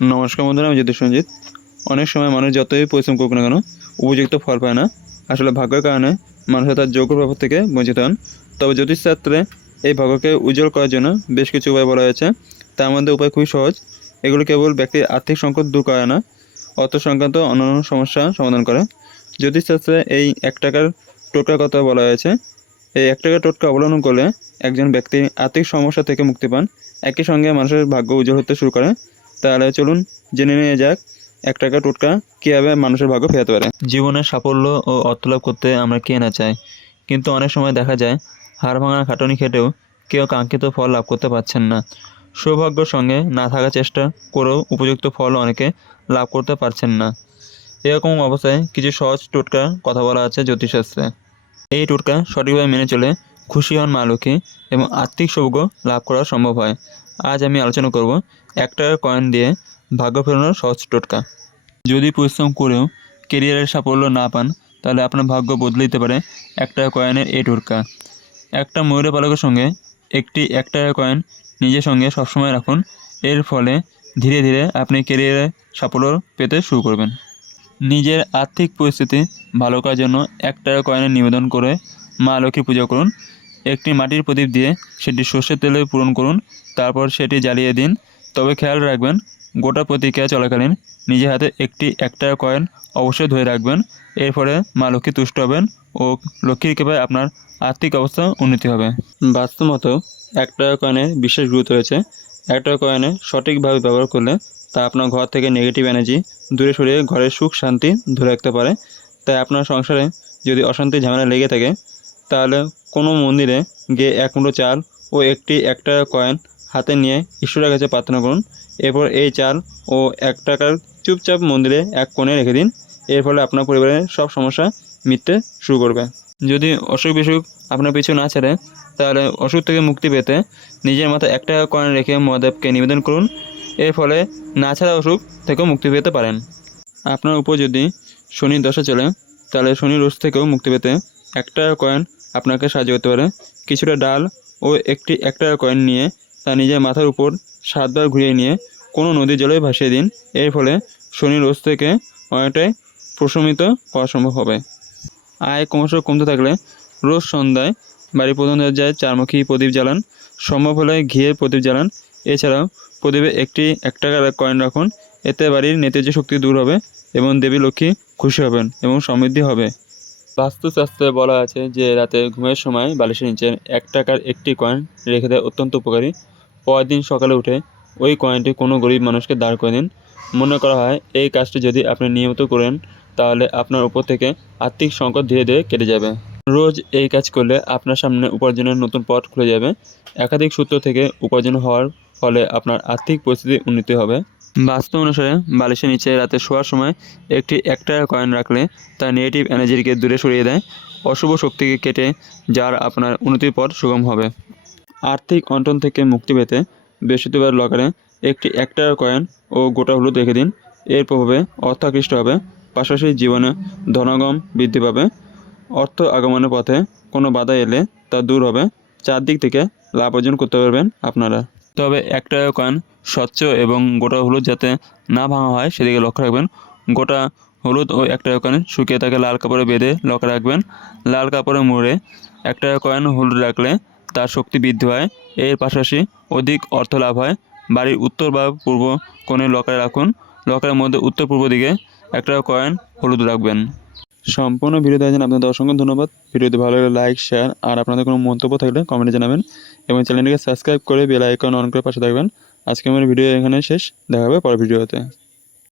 নমস্কার বন্ধুরা, আমি জ্যোতিষ সঞ্জিত। অনেক সময় মানুষ যতই পরিশ্রম করুক না কেন উপযুক্ত ফল পায় না। আসলে ভাগ্যের কারণে মানুষ তার যোগ্য প্রাপ্য থেকে বঞ্চিত হন। তবে জ্যোতিষশাস্ত্রে এই ভাগ্যকে উজ্জ্বল করার জন্য বেশ কিছু উপায় বলা হয়েছে। তার মধ্যে উপায় খুবই সহজ। এগুলো কেবল ব্যক্তির আর্থিক সংকট দূর করে না, অর্থ সংক্রান্ত অন্যান্য সমস্যা সমাধান করে। জ্যোতিষশাস্ত্রে এই 1 টাকার টোটকার কথা বলা হয়েছে। এই 1 টাকার টোটকা অবলম্বন করলে একজন ব্যক্তি আর্থিক সমস্যা থেকে মুক্তি পান, একই সঙ্গে মানুষের ভাগ্য উজ্জ্বল হতে শুরু করে। তাহলে চলুন জেনে নিয়ে যাক 1 টাকা টোটকা কীভাবে মানুষের ভাগ্য ফেরাতে পারে। জীবনে সাফল্য ও অর্থলাভ করতে আমরা কে না চাই, কিন্তু অনেক সময় দেখা যায় হাড় ভাঙা খাটুনি খেটেও কেউ কাঙ্ক্ষিত ফল লাভ করতে পারছেন না। সৌভাগ্যের সঙ্গে না থাকার চেষ্টা করেও উপযুক্ত ফল অনেকে লাভ করতে পারছেন না। এরকম অবস্থায় কিছু সহজ টোটকার কথা বলা আছে জ্যোতিষশাস্ত্রে। এই টোটকা সঠিকভাবে মেনে চলে খুশি হন মা লক্ষ্মী এবং আর্থিক সৌভাগ্য লাভ করা সম্ভব হয়। আজ আমি আলোচনা করব 1 টাকার কয়েন দিয়ে ভাগ্য ফেরানোর সহজ টোটকা। যদি পরিশ্রম করেও কেরিয়ারের সাফল্য না পান, তাহলে আপনার ভাগ্য বদলে দিতে পারে 1 টাকা কয়েনের এই টোটকা। একটা ময়ূরের পালকের সঙ্গে একটি 1 টাকার কয়েন নিজের সঙ্গে সবসময় রাখুন। এর ফলে ধীরে ধীরে আপনি কেরিয়ারে সাফল্য পেতে শুরু করবেন। নিজের আর্থিক পরিস্থিতি ভালো করার জন্য 1 টাকা কয়েনের নিবেদন করে মা লক্ষ্মীর পূজা করুন। একটি মাটির প্রদীপ দিয়ে সেটি সর্ষের তেলে পূরণ করুন, তারপর সেটি জ্বালিয়ে দিন। তবে খেয়াল রাখবেন, গোটা প্রতিক্রিয়া চলাকালীন নিজের হাতে একটি 1 টাকা কয়েন অবশ্যই ধরে রাখবেন। এর ফলে মা লক্ষ্মী তুষ্ট হবেন ও লক্ষ্মীর কৃপায় আপনার আর্থিক অবস্থা উন্নতি হবে। বাস্তবত 1 টাকা কয়েনের বিশেষ গুরুত্ব রয়েছে। 1 টাকা কয়েনে সঠিকভাবে ব্যবহার করলে তা আপনার ঘর থেকে নেগেটিভ এনার্জি দূরে সরিয়ে ঘরের সুখ শান্তি ধরে রাখতে পারে। তাই আপনার সংসারে যদি অশান্তি ঝামেলা লেগে থাকে, তাহলে কোনো মন্দিরে গিয়ে 1 মুঠো চাল ও একটি 1 টাকা কয়েন হাতে নিয়ে ঈশ্বরের কাছে প্রার্থনা করুন। এরপর এই চাল ও 1 টাকার চুপচাপ মন্দিরে এক কোণে রেখে দিন। এর ফলে আপনার পরিবারের সব সমস্যা মিটতে শুরু করবে। যদি অসুখ বিসুখ আপনার পিছু না ছাড়ে, তাহলে অসুখ থেকে মুক্তি পেতে নিজের মাথায় 1 টাকা কয়েন রেখে মহাদেবকে নিবেদন করুন। এর ফলে না ছাড়া অসুখ থেকেও মুক্তি পেতে পারেন। আপনার উপর যদি শনির দশা চলে, তাহলে শনির রোষ থেকেও মুক্তি পেতে 1 টাকা কয়েন আপনাকে সাহায্য করতে পারে। কিছুটা ডাল ও একটি 1 টাকা কয়েন নিয়ে তা নিজের মাথার উপর 7 বার ঘুরিয়ে নিয়ে কোনো নদীর জলে ভাসিয়ে দিন। এর ফলে শনির রোষ থেকে অনেকটাই প্রশমিত করা সম্ভব হবে। আয় ক্রমশ কমতে থাকলে রোজ সন্ধ্যায় বাড়ির প্রধান দরজায় 4মুখী প্রদীপ জ্বালান। সম্ভব হলে ঘিয়ের প্রদীপ জ্বালান। এছাড়াও প্রদীপে একটি 1 টাকার কয়েন রাখুন। এতে বাড়ির নেতিবাচক শক্তি দূর হবে এবং দেবী লক্ষ্মী খুশি হবেন এবং সমৃদ্ধি হবে। বাস্তুশাস্ত্রে বলা আছে যে রাতে ঘুমের সময় বালিশের নিচে 1 টাকার একটি কয়েন রেখে দেওয়া অত্যন্ত উপকারী। পরের দিন সকালে উঠে ওই কয়েনটি কোনো গরিব মানুষকে দাঁড় করে দিন। মনে করা হয় এই কাজটি যদি আপনি নিয়মিত করেন, তাহলে আপনার উপর থেকে আর্থিক সংকট ধীরে ধীরে কেটে যাবে। রোজ এই কাজ করলে আপনার সামনে উপার্জনের নতুন পথ খুলে যাবে। একাধিক সূত্র থেকে উপার্জন হওয়ার ফলে আপনার আর্থিক পরিস্থিতি উন্নতি হবে। বাস্তু অনুসারে বালিশের নিচে রাতে শোয়ার সময় একটি 1 টাকার কয়েন রাখলে তা নেগেটিভ এনার্জিকে দূরে সরিয়ে দেয়, অশুভ শক্তিকে কেটে যার আপনার উন্নতির পথ সুগম হবে। আর্থিক অনটন থেকে মুক্তি পেতে বৃহস্পতিবার লকারে একটি 1 টাকার কয়েন ও গোটা হলুদ রেখে দিন। এর প্রভাবে অর্থ আকৃষ্ট হবে, পাশাপাশি জীবনে ধনাগম বৃদ্ধি পাবে। অর্থ আগমনের পথে কোনো বাধা এলে তা দূর হবে। চারদিক থেকে লাভ অর্জন করতে পারবেন আপনারা। তবে 1 টাকার কয়েন স্বচ্ছ এবং গোটা হলুদ যাতে না ভাঙা হয় সেদিকে লক্ষ্য রাখবেন। গোটা হলুদ ও 1 টাকার কয়েন শুকিয়ে তাকে লাল কাপড়ে বেঁধে লক্ষ্য রাখবেন। লাল কাপড়ে মুড়ে 1 টাকার কয়েন হলুদ রাখলে তার শক্তি বৃদ্ধি হয়। এর পাশাপাশি অধিক অর্থ লাভ হয়। বাড়ির উত্তর বা পূর্ব কোণে লকারে রাখুন। লকারের মধ্যে উত্তর পূর্ব দিকে 1 টাকার কয়েন হলুদ রাখবেন। সম্পূর্ণ ভিডিও দেখার জন্য আপনাদের অসংখ্য ধন্যবাদ। ভিডিওটি ভালো লাগলে লাইক, শেয়ার আর আপনাদের কোনো মন্তব্য থাকলে কমেন্টে জানাবেন এবং চ্যানেলটিকে সাবস্ক্রাইব করে বেল আইকন অন করে পাশে থাকবেন। আজকে আমার ভিডিও এখানে শেষ। দেখা হবে পরের ভিডিওতে।